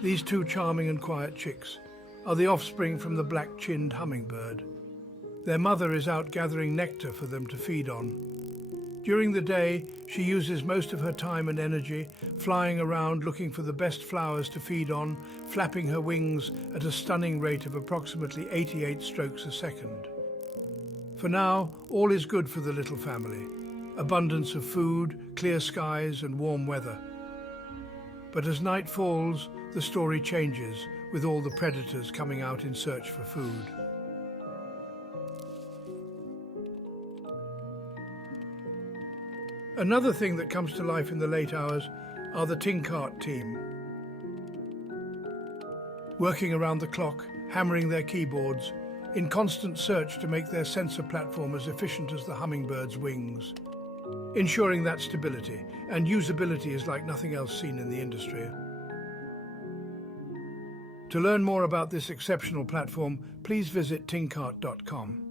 These two charming and quiet chicks are the offspring from the black-chinned hummingbird. Their mother is out gathering nectar for them to feed on. During the day, she uses most of her time and energy flying around looking for the best flowers to feed on, flapping her wings at a stunning rate of approximately 88 strokes a second. For now, all is good for the little family. Abundance of food, clear skies and warm weather. But as night falls, the story changes, with all the predators coming out in search for food. Another thing that comes to life in the late hours are the Tingkart team. Working around the clock, hammering their keyboards, in constant search to make their sensor platform as efficient as the hummingbird's wings. Ensuring that stability and usability is like nothing else seen in the industry. To learn more about this exceptional platform, please visit tingkart.com.